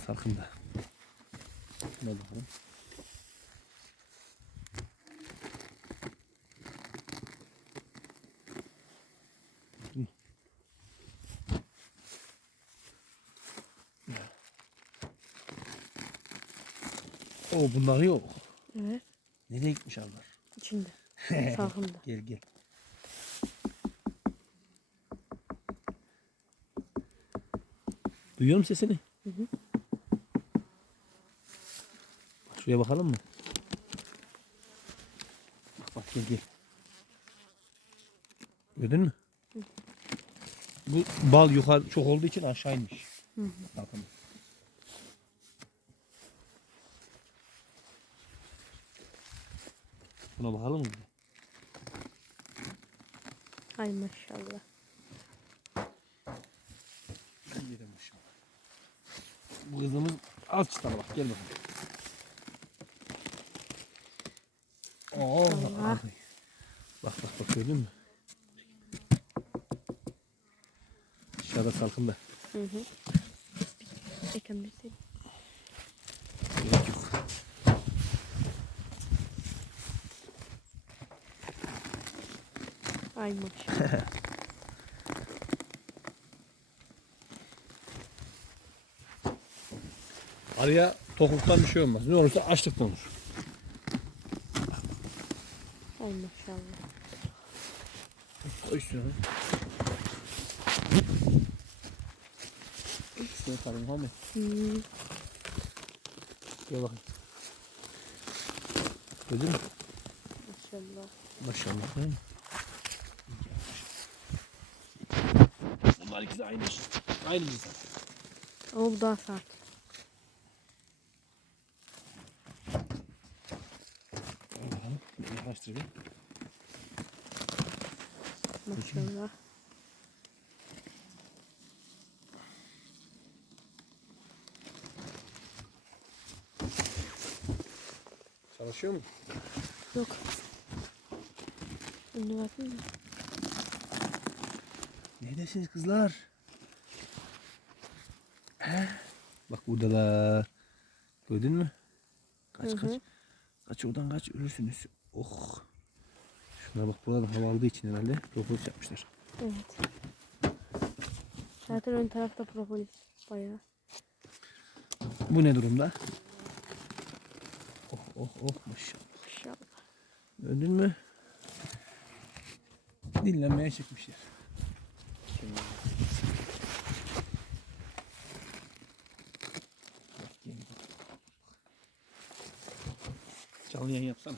salkımda. Buna bakalım. O bunlar yok. Evet. Nereye gitmiş onlar? içinde. Salkımda. Gel gel. Duyuyor musun sesini? Hı hı. Bak şuraya bakalım mı? Bak bak gel gel. Gördün mü? Bu bal yukarı çok olduğu için aşağı inmiş. Hı hı. Bakın. Buna bakalım mı? Ay maşallah. Yedim maşallah. Bu kızımız az çıtar bak gel bakalım. Oo, abi. Bak bak bak gördün mü? Aşağıda salkımda. Hı hı. Ekrem bir Gerek yok. Ay maşallah. Araya tokluktan bir şey olmaz. Ne olursa açlıktan olur. Ay maşallah. Koy üstüne. Üstüne sarın Muhammed. Hmm. Gel bakayım. Gördün mü? Maşallah. Maşallah. Değil mi? Bunlar ikisi aynı. Aynı insan. Bu daha sert. Al bakalım. Bir Yaklaştırayım. Maşallah. Çalışıyor mu? Yok. Önüne bakayım mı? Neredesiniz kızlar? He? Bak buradalar. Gördün mü? Kaç Hı kaç. hı. Kaç oradan kaç ölürsünüz. Oh. Şuna bak burada hava aldığı için herhalde propolis yapmışlar. Evet. Zaten ön tarafta propolis bayağı. Bu ne durumda? Oh oh oh maşallah. Maşallah. Gördün mü? Dinlenmeye çıkmışlar. Bak. Canlı yayın yapsana.